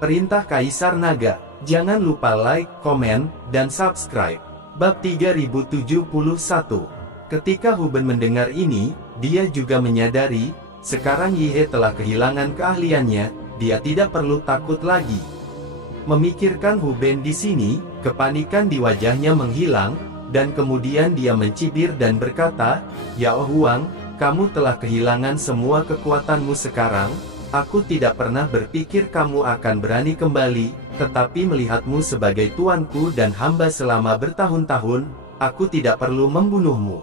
Perintah Kaisar Naga. Jangan lupa like, komen, dan subscribe. Bab 3071. Ketika Hu Ben mendengar ini, dia juga menyadari, sekarang Yi He telah kehilangan keahliannya, dia tidak perlu takut lagi. Memikirkan Hu Ben di sini, kepanikan di wajahnya menghilang, dan kemudian dia mencibir dan berkata, "Yao Huang, kamu telah kehilangan semua kekuatanmu sekarang. Aku tidak pernah berpikir kamu akan berani kembali, tetapi melihatmu sebagai tuanku dan hamba selama bertahun-tahun, aku tidak perlu membunuhmu.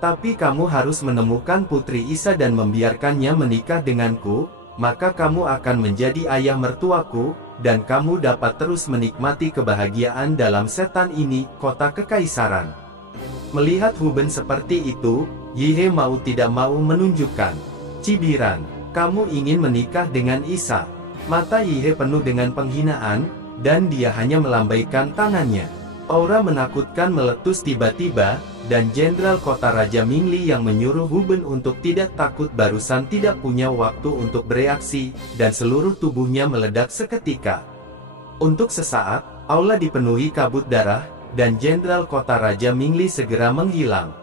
Tapi kamu harus menemukan Putri Isa dan membiarkannya menikah denganku, maka kamu akan menjadi ayah mertuaku, dan kamu dapat terus menikmati kebahagiaan dalam setan ini, kota kekaisaran." Melihat Hu Ben seperti itu, Yi He mau tidak mau menunjukkan cibiran. "Kamu ingin menikah dengan Isa?" Mata Yi He penuh dengan penghinaan, dan dia hanya melambaikan tangannya. Aura menakutkan meletus tiba-tiba, dan Jenderal Kota Raja Mingli yang menyuruh Hu Ben untuk tidak takut barusan tidak punya waktu untuk bereaksi, dan seluruh tubuhnya meledak seketika. Untuk sesaat, aula dipenuhi kabut darah, dan Jenderal Kota Raja Mingli segera menghilang.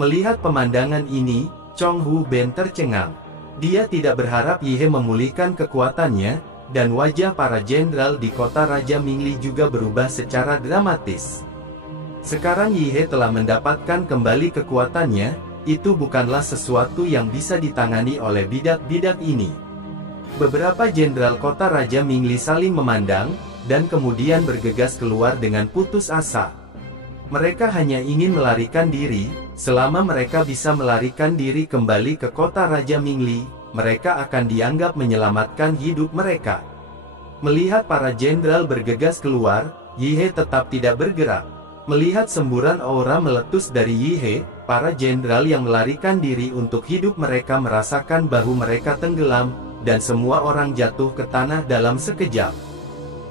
Melihat pemandangan ini, Chong Hu Ben tercengang. Dia tidak berharap Yi He memulihkan kekuatannya, dan wajah para jenderal di kota Raja Mingli juga berubah secara dramatis. Sekarang Yi He telah mendapatkan kembali kekuatannya, itu bukanlah sesuatu yang bisa ditangani oleh bidak-bidak ini. Beberapa jenderal kota Raja Mingli saling memandang, dan kemudian bergegas keluar dengan putus asa. Mereka hanya ingin melarikan diri. Selama mereka bisa melarikan diri kembali ke kota Raja Mingli, mereka akan dianggap menyelamatkan hidup mereka. Melihat para jenderal bergegas keluar, Yi He tetap tidak bergerak. Melihat semburan aura meletus dari Yi He, para jenderal yang melarikan diri untuk hidup mereka merasakan bahu mereka tenggelam, dan semua orang jatuh ke tanah dalam sekejap.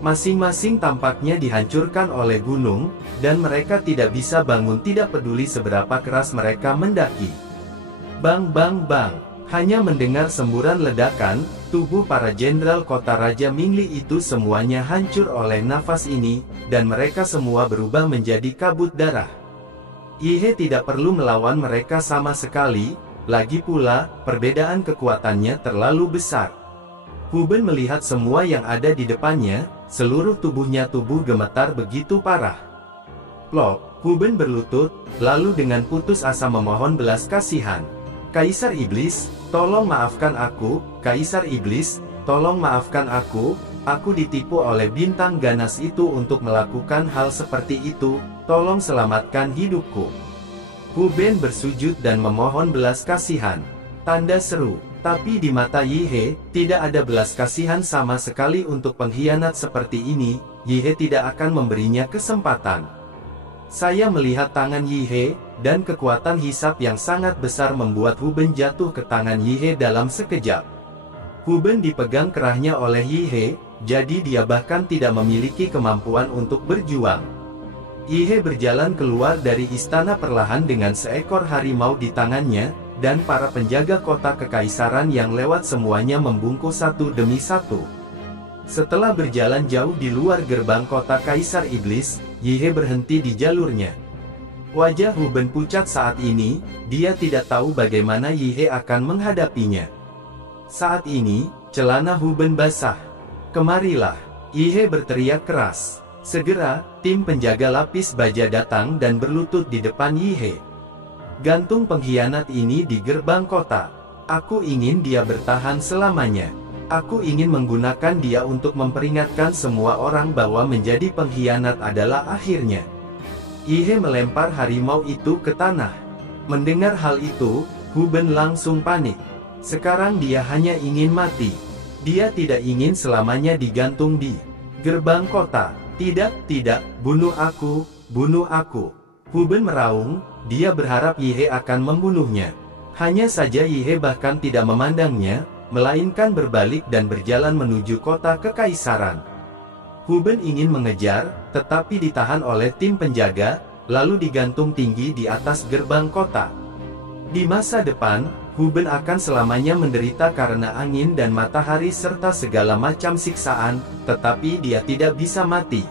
Masing-masing tampaknya dihancurkan oleh gunung, dan mereka tidak bisa bangun tidak peduli seberapa keras mereka mendaki. Bang bang bang, hanya mendengar semburan ledakan, tubuh para jenderal kota Raja Mingli itu semuanya hancur oleh nafas ini, dan mereka semua berubah menjadi kabut darah. Yi He tidak perlu melawan mereka sama sekali, lagi pula, perbedaan kekuatannya terlalu besar. Hu Ben melihat semua yang ada di depannya, seluruh tubuhnya gemetar begitu parah. Plok, Hu Ben berlutut, lalu dengan putus asa memohon belas kasihan. "Kaisar Iblis, tolong maafkan aku, Kaisar Iblis, tolong maafkan aku ditipu oleh bintang ganas itu untuk melakukan hal seperti itu, tolong selamatkan hidupku." Hu Ben bersujud dan memohon belas kasihan. Tanda seru. Tapi di mata Yi He, tidak ada belas kasihan sama sekali untuk pengkhianat seperti ini. Yi He tidak akan memberinya kesempatan. Saya melihat tangan Yi He, dan kekuatan hisap yang sangat besar membuat Hu Ben jatuh ke tangan Yi He dalam sekejap. Hu Ben dipegang kerahnya oleh Yi He, jadi dia bahkan tidak memiliki kemampuan untuk berjuang. Yi He berjalan keluar dari istana perlahan dengan seekor harimau di tangannya, dan para penjaga kota kekaisaran yang lewat semuanya membungkus satu demi satu. Setelah berjalan jauh di luar gerbang kota Kaisar Iblis, Yi He berhenti di jalurnya. Wajah Hu Ben pucat saat ini, dia tidak tahu bagaimana Yi He akan menghadapinya. Saat ini, celana Hu Ben basah. "Kemarilah!" Yi He berteriak keras. Segera, tim penjaga lapis baja datang dan berlutut di depan Yi He. "Gantung pengkhianat ini di gerbang kota. Aku ingin dia bertahan selamanya. Aku ingin menggunakan dia untuk memperingatkan semua orang bahwa menjadi pengkhianat adalah akhirnya." Yi He melempar harimau itu ke tanah. Mendengar hal itu, Hu Ben langsung panik. Sekarang dia hanya ingin mati. Dia tidak ingin selamanya digantung di gerbang kota. "Tidak, tidak, bunuh aku, bunuh aku." Hu Ben meraung. Dia berharap Yi He akan membunuhnya. Hanya saja Yi He bahkan tidak memandangnya, melainkan berbalik dan berjalan menuju kota kekaisaran. Hu Ben ingin mengejar, tetapi ditahan oleh tim penjaga, lalu digantung tinggi di atas gerbang kota. Di masa depan, Huben akan selamanya menderita karena angin dan matahari serta segala macam siksaan, tetapi dia tidak bisa mati.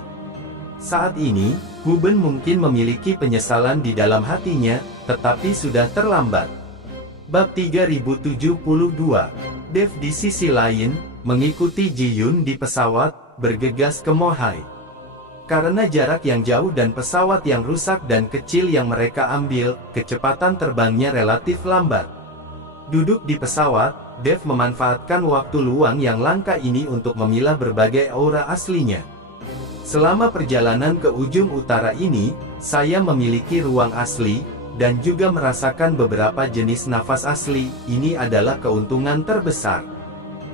Saat ini, Huben mungkin memiliki penyesalan di dalam hatinya, tetapi sudah terlambat. Bab 3072. Dev di sisi lain, mengikuti Ji-Yun di pesawat, bergegas ke Mohai. Karena jarak yang jauh dan pesawat yang rusak dan kecil yang mereka ambil, kecepatan terbangnya relatif lambat. Duduk di pesawat, Dev memanfaatkan waktu luang yang langka ini untuk memilah berbagai aura aslinya. Selama perjalanan ke ujung utara ini, saya memiliki ruang asli, dan juga merasakan beberapa jenis nafas asli. Ini adalah keuntungan terbesar.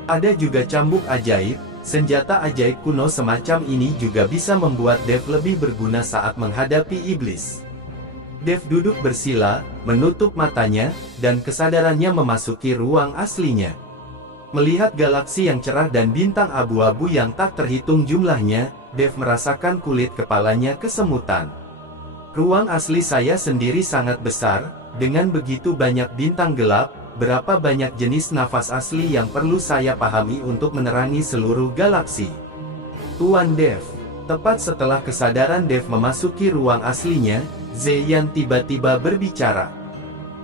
Ada juga cambuk ajaib, senjata ajaib kuno semacam ini juga bisa membuat Dev lebih berguna saat menghadapi iblis. Dev duduk bersila, menutup matanya, dan kesadarannya memasuki ruang aslinya. Melihat galaksi yang cerah dan bintang abu-abu yang tak terhitung jumlahnya, Dev merasakan kulit kepalanya kesemutan. Ruang asli saya sendiri sangat besar, dengan begitu banyak bintang gelap, berapa banyak jenis nafas asli yang perlu saya pahami untuk menerangi seluruh galaksi. Tuan Dev. Tepat setelah kesadaran Dev memasuki ruang aslinya, Zeyan tiba-tiba berbicara.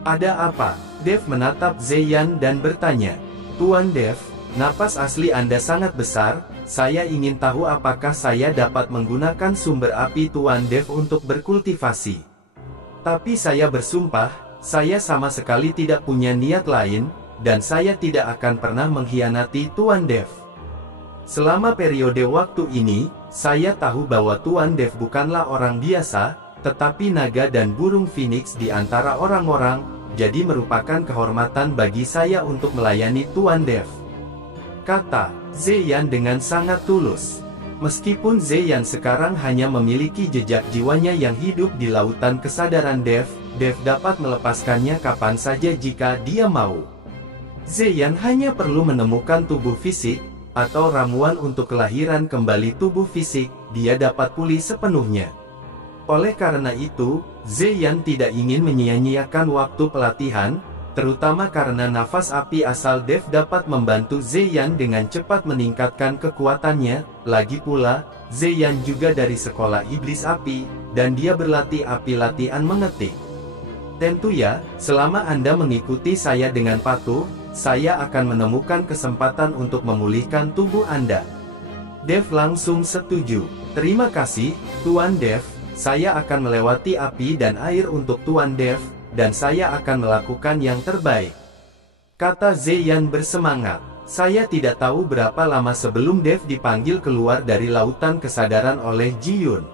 Ada apa? Dev menatap Zeyan dan bertanya. Tuan Dev, napas asli Anda sangat besar, saya ingin tahu apakah saya dapat menggunakan sumber api Tuan Dev untuk berkultivasi. Tapi saya bersumpah, saya sama sekali tidak punya niat lain, dan saya tidak akan pernah mengkhianati Tuan Dev. Selama periode waktu ini, saya tahu bahwa Tuan Dev bukanlah orang biasa, tetapi naga dan burung phoenix di antara orang-orang, jadi merupakan kehormatan bagi saya untuk melayani Tuan Dev. Kata Zeyan dengan sangat tulus. Meskipun Zeyan sekarang hanya memiliki jejak jiwanya yang hidup di lautan kesadaran Dev, Dev dapat melepaskannya kapan saja jika dia mau. Zeyan hanya perlu menemukan tubuh fisik, atau ramuan untuk kelahiran kembali tubuh fisik, dia dapat pulih sepenuhnya. Oleh karena itu, Zeyan tidak ingin menyia-nyiakan waktu pelatihan, terutama karena nafas api asal Dev dapat membantu Zeyan dengan cepat meningkatkan kekuatannya. Lagi pula, Zeyan juga dari sekolah iblis api, dan dia berlatih api latihan mengetik. Tentu ya, selama Anda mengikuti saya dengan patuh, saya akan menemukan kesempatan untuk memulihkan tubuh Anda. Dev langsung setuju. Terima kasih, Tuan Dev, saya akan melewati api dan air untuk Tuan Dev, dan saya akan melakukan yang terbaik. Kata Zeyan bersemangat. Saya tidak tahu berapa lama sebelum Dev dipanggil keluar dari lautan kesadaran oleh Ji-Yun.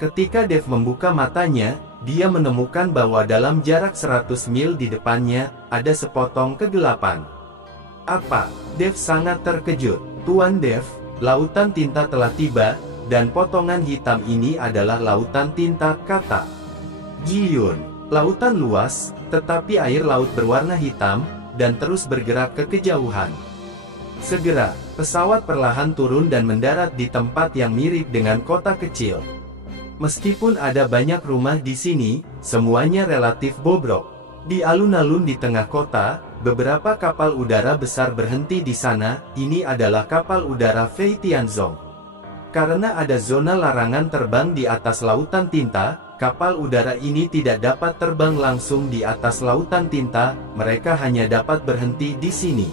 Ketika Dev membuka matanya, dia menemukan bahwa dalam jarak 100 mil di depannya, ada sepotong kegelapan. Apa? Dev sangat terkejut. Tuan Dev, lautan tinta telah tiba, dan potongan hitam ini adalah lautan tinta, kata Ji-Yun. Lautan luas, tetapi air laut berwarna hitam, dan terus bergerak ke kejauhan. Segera, pesawat perlahan turun dan mendarat di tempat yang mirip dengan kota kecil. Meskipun ada banyak rumah di sini, semuanya relatif bobrok. Di alun-alun di tengah kota, beberapa kapal udara besar berhenti di sana. Ini adalah kapal udara Fei Tianzong. Karena ada zona larangan terbang di atas lautan tinta, kapal udara ini tidak dapat terbang langsung di atas lautan tinta, mereka hanya dapat berhenti di sini.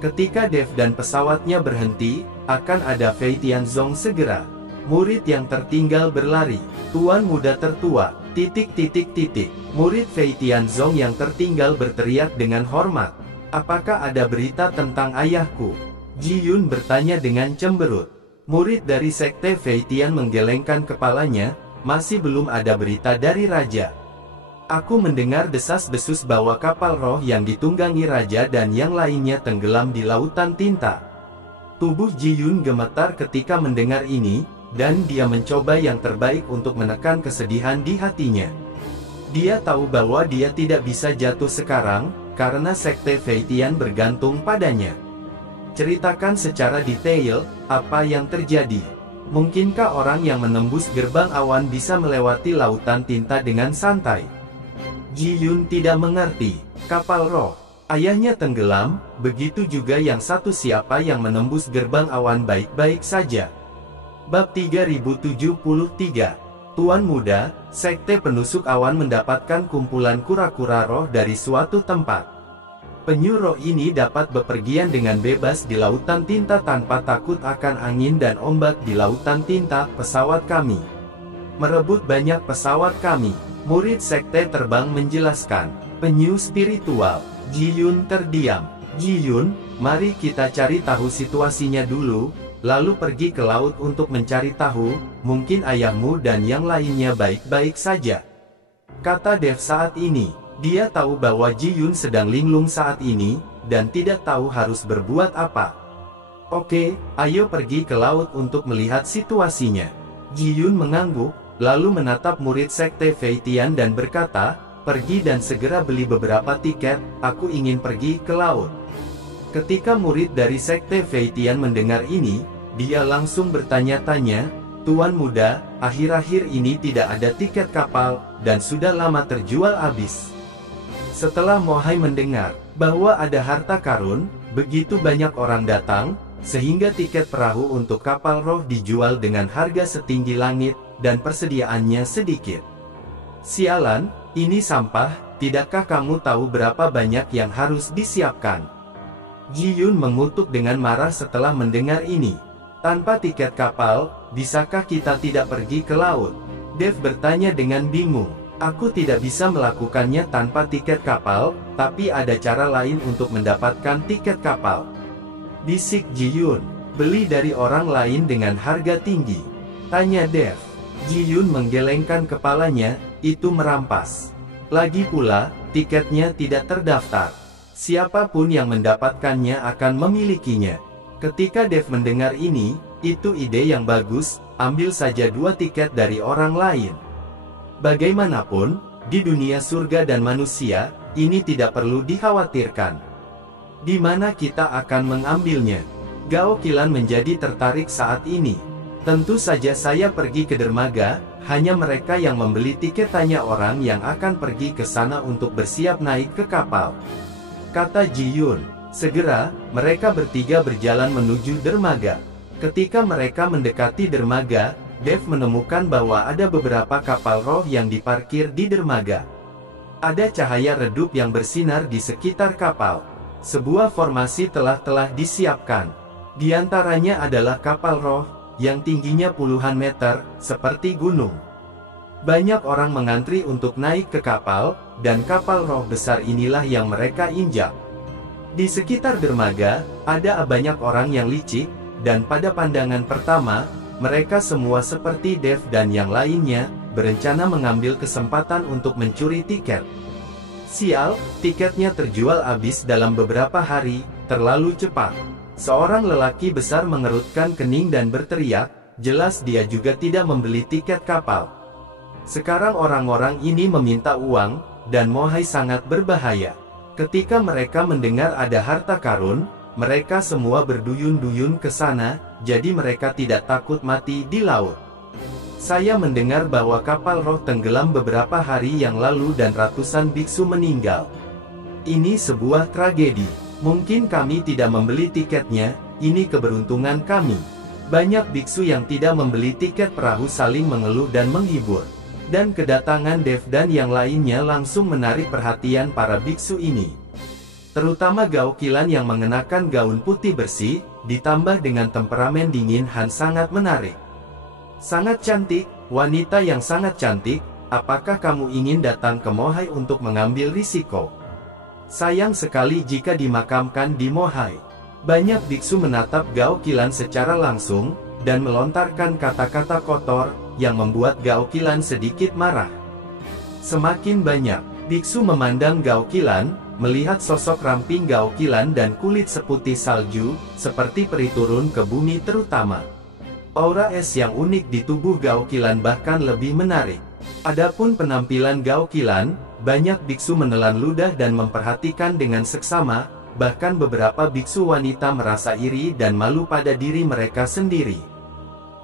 Ketika Dev dan pesawatnya berhenti, akan ada Fei Tianzong segera. Murid yang tertinggal berlari. Tuan muda tertua, ... Murid Fei Tianzong yang tertinggal berteriak dengan hormat. Apakah ada berita tentang ayahku? Ji-Yun bertanya dengan cemberut. Murid dari sekte Fei Tian menggelengkan kepalanya, masih belum ada berita dari raja. Aku mendengar desas-desus bahwa kapal roh yang ditunggangi raja dan yang lainnya tenggelam di lautan tinta. Tubuh Ji-Yun gemetar ketika mendengar ini, dan dia mencoba yang terbaik untuk menekan kesedihan di hatinya. Dia tahu bahwa dia tidak bisa jatuh sekarang, karena sekte Fei Tian bergantung padanya. Ceritakan secara detail, apa yang terjadi. Mungkinkah orang yang menembus gerbang awan bisa melewati lautan tinta dengan santai? Ji-Yun tidak mengerti. Kapal roh. Ayahnya tenggelam, begitu juga yang satu siapa yang menembus gerbang awan baik-baik saja. Bab 3073. Tuan Muda, Sekte Penusuk Awan mendapatkan kumpulan kura-kura roh dari suatu tempat. Penyu roh ini dapat bepergian dengan bebas di lautan tinta tanpa takut akan angin dan ombak di lautan tinta. Pesawat kami merebut banyak pesawat kami. Murid Sekte Terbang menjelaskan. Penyu spiritual. Ji Yun terdiam. Ji Yun, mari kita cari tahu situasinya dulu, lalu pergi ke laut untuk mencari tahu, mungkin ayahmu dan yang lainnya baik-baik saja. Kata Dev saat ini. Dia tahu bahwa Ji Yun sedang linglung saat ini, dan tidak tahu harus berbuat apa. Oke, ayo pergi ke laut untuk melihat situasinya. Ji Yun mengangguk, lalu menatap murid Sekte Fei Tian dan berkata, pergi dan segera beli beberapa tiket, aku ingin pergi ke laut. Ketika murid dari Sekte Fei Tian mendengar ini, dia langsung bertanya-tanya, Tuan Muda, akhir-akhir ini tidak ada tiket kapal, dan sudah lama terjual habis. Setelah Mo Hai mendengar bahwa ada harta karun, begitu banyak orang datang, sehingga tiket perahu untuk kapal roh dijual dengan harga setinggi langit, dan persediaannya sedikit. Sialan, ini sampah, tidakkah kamu tahu berapa banyak yang harus disiapkan? Ji Yun mengutuk dengan marah setelah mendengar ini. Tanpa tiket kapal, bisakah kita tidak pergi ke laut? Dev bertanya dengan bingung. Aku tidak bisa melakukannya tanpa tiket kapal, tapi ada cara lain untuk mendapatkan tiket kapal. Bisik Ji Yun. Beli dari orang lain dengan harga tinggi. Tanya Dev. Ji Yun menggelengkan kepalanya, itu merampas. Lagi pula, tiketnya tidak terdaftar. Siapapun yang mendapatkannya akan memilikinya. Ketika Dev mendengar ini, itu ide yang bagus, ambil saja 2 tiket dari orang lain. Bagaimanapun, di dunia surga dan manusia, ini tidak perlu dikhawatirkan. Di mana kita akan mengambilnya? Gao Qilan menjadi tertarik saat ini. Tentu saja saya pergi ke dermaga, hanya mereka yang membeli tiket, tanya orang yang akan pergi ke sana untuk bersiap naik ke kapal. Kata Ji Yun. Segera, mereka bertiga berjalan menuju dermaga. Ketika mereka mendekati dermaga, Dev menemukan bahwa ada beberapa kapal roh yang diparkir di dermaga. Ada cahaya redup yang bersinar di sekitar kapal. Sebuah formasi telah disiapkan. Di antaranya adalah kapal roh, yang tingginya puluhan meter, seperti gunung. Banyak orang mengantri untuk naik ke kapal, dan kapal roh besar inilah yang mereka injak. Di sekitar dermaga, ada banyak orang yang licik, dan pada pandangan pertama, mereka semua seperti Dev dan yang lainnya, berencana mengambil kesempatan untuk mencuri tiket. Sial, tiketnya terjual habis dalam beberapa hari, terlalu cepat. Seorang lelaki besar mengerutkan kening dan berteriak, jelas dia juga tidak membeli tiket kapal. Sekarang orang-orang ini meminta uang, dan Mo Hai sangat berbahaya. Ketika mereka mendengar ada harta karun, mereka semua berduyun-duyun ke sana, jadi mereka tidak takut mati di laut. Saya mendengar bahwa kapal roh tenggelam beberapa hari yang lalu dan ratusan biksu meninggal. Ini sebuah tragedi. Mungkin kami tidak membeli tiketnya, ini keberuntungan kami. Banyak biksu yang tidak membeli tiket perahu saling mengeluh dan menghibur. Dan kedatangan Dev dan yang lainnya langsung menarik perhatian para biksu ini. Terutama Gao Qilan yang mengenakan gaun putih bersih, ditambah dengan temperamen dingin Han sangat menarik. Sangat cantik, wanita yang sangat cantik, apakah kamu ingin datang ke Mo Hai untuk mengambil risiko? Sayang sekali jika dimakamkan di Mo Hai. Banyak biksu menatap Gao Qilan secara langsung, dan melontarkan kata-kata kotor, yang membuat Gao Qilan sedikit marah. Semakin banyak biksu memandang Gao Qilan, melihat sosok ramping Gao Qilan dan kulit seputih salju, seperti peri turun ke bumi terutama. Aura es yang unik di tubuh Gao Qilan bahkan lebih menarik. Adapun penampilan Gao Qilan, banyak biksu menelan ludah dan memperhatikan dengan seksama, bahkan beberapa biksu wanita merasa iri dan malu pada diri mereka sendiri.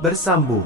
Bersambung.